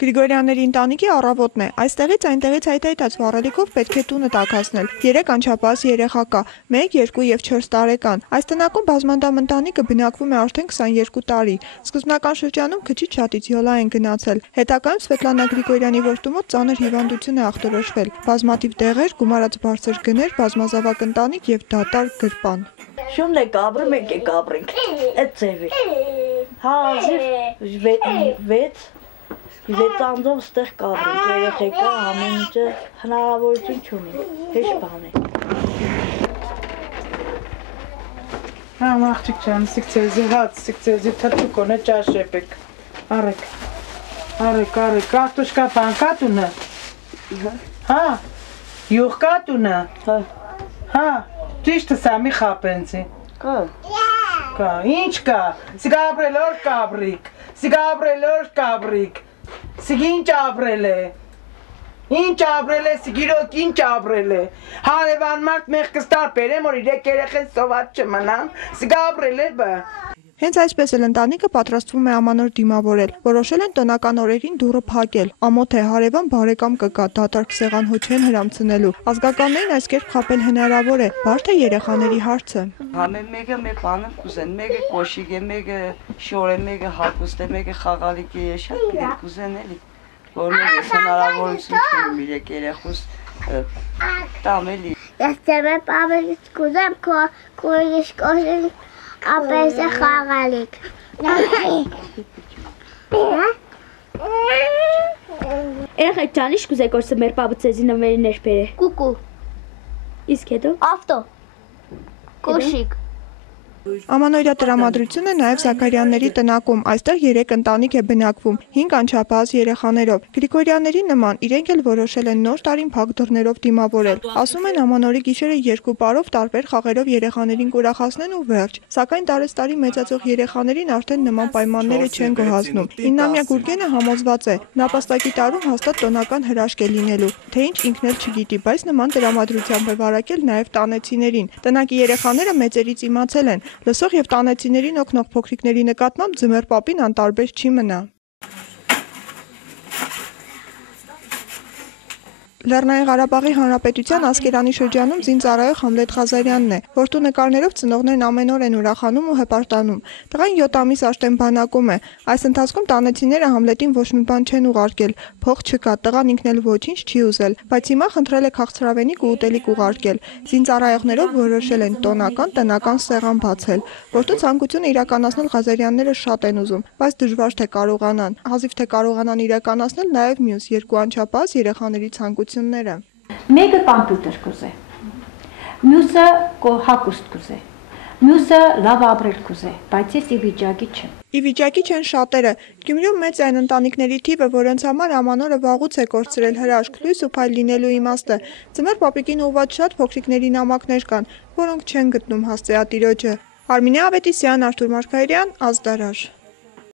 Գրիգորյանների ընտանիքի առավոտն է, այստեղից այնտեղից հայթայթած վառելիքով պետք է տունը տաքացնել, 3 անչափահաս երեխա կա, 1, 2 և 4 տարեկան, այս տնակում բազմանդամ ընտանիքը բնակվում է արդեն 22 տարի, սկզբնական շրջանում քչից շատից յոլա են գնացել, հետագայում Սվետլանա Գրիգորյանի որդու մոտ ծանր հիվանդություն է ախտորոշվել, բազմաթիվ դեղեր, գումարած բարձր գներ, բազմազավակ ընտանիք և դատարկ գրպան։ Շունն է կաբրում ենք է կաբրենք, այդ ձևի, հազիվ 6 անձով ստեղ կաբրենք, երեխեկա ամեն ինչը հնարավորություն չունի, հեշտ բան է։ Համ աղջիկ ջան, սիկ ձեզի թրթուկոն է ճաշեպեք, արեք, կարտուշկա պանկատ ունը, հա, յուղ կատ ունը, հա, ճիշտ է սամի խապենցի, կա, ինչ կա, սիգ ապրելոր կաբրիկ, Սիգ ինչ ապրել է, սիգիրոք ինչ ապրել է, հարևան մարդ մեղքս տարբեր եմ, որ իրեք երեխեն սոված չմնան, սիգ ապրել է բա։ Հենց այսպես էլ ընտանիքը պատրաստվում է ամանոր դիմավորել, որոշել են տոնական օրերին դուռը փակել, ամոթ է հարևան բարեկամ կգա, դատարկ սեղան հո չեն հրամցնելու, ազգականներին այս կերպ խաբել հնարավոր է, բարդ է երեխաների հարցը։ Համեն մեկը մեր բանը կուզեն, մեկը կոշիկ է, մեկը շոր է, մեկը հագուստ է, մեկը խաղալիք է, շատ իրեն կուզեն էլի, որ մեկը հնարավորություն չունի իրեք երեխուս տամ էլի։ Ես ձեմը պավելից կուզեմ կուրիշ կոշին ապես է խաղալիք։ Երեխեք ջան, ինչ կուզեք որ մեր պապը ձեզի նվերի ներբեր է։ Կուկու։ Իսկ հետո։ Ավտո։ Կոշիկ։ Ամանորյա տրամադրությունը նաև Զաքարյանների տնակում, այստեղ 3 ընտանիք է բնակվում, 5 անչափահաս երեխաներով, Գրիգորյանների նման իրենք էլ որոշել են նոր տարին փակ դռներով դիմավորել, ասում են ամանորի գիշերը 2 պարով տարբեր խաղերով երեխաներին կուրախացնեն ու վերջ, սակայն տարեստարի մեծացող երեխաներին արդեն նման պայմանները չեն գոհացնում, 9-ամյա Գուրգենը համոզված է, նապաստակի տարում հաստատ տոնական հրաշք է լինելու, թե ինչ ինքն էլ չգիտի, բայց նման տրամադրությամբ է վարակել նաև տանեցիներին, տնակի երեխաները մեծերից իմացել են, լսող և տանեցիներին օգնող փոքրիկների նկատմամբ ձմեռ պապին անտարբեր չի մնա։ Լեռնային Ղարաբաղի Հանրապետության Ասկերանի շրջանում զինծառայող Համլետ Ղազարյանն է, որդու նկարներով ծնողներն ամեն օր են ուրախանում ու հպարտանում։ Տղան 7 ամիս աշտեն բանակում է։ Այս ընթացքում տանեցիները Համլետին ոչ մի բան չեն ուղարկել, փող չկա, տղան ինքն էլ ոչինչ չի ուզել, բայց հիմա խնդրել է քաղցրավենիք ու ուտելիք ուղարկել։ Զինծառայողներով որոշել են տնական սեղան բացել։ Որդու ցանկությունը իրականացնել Ղազարյանները շատ են ուզում, բայց դժվար թե կարողանան։ Հազիվ թե կարողանան իրականացնել նաև մյուս 2 անչափահաս երեխաների ցանկությունները։ Մեկը կամպյուտեր կուզե, մյուսը հագուստ կուզե, մյուսը լավ ապրել կուզե, բայց ես ի վիճակի չեմ։ Ի վիճակի չեն շատերը։ Գյումրիում մեծ այն ընտանիքների թիվը, որոնց համար ամանորը վաղուց է կորցրել հրաշք, լույս ու փայլ լինելու իմաստը։ Ձմեռ պապիկին ուղղված շատ փոքրիկների նամակներ կան, որոնք չեն գտնում հասցեատիրոջը։ Արմինե Ավետիսյան, Արթուր Մարգարյան, Ազդարար։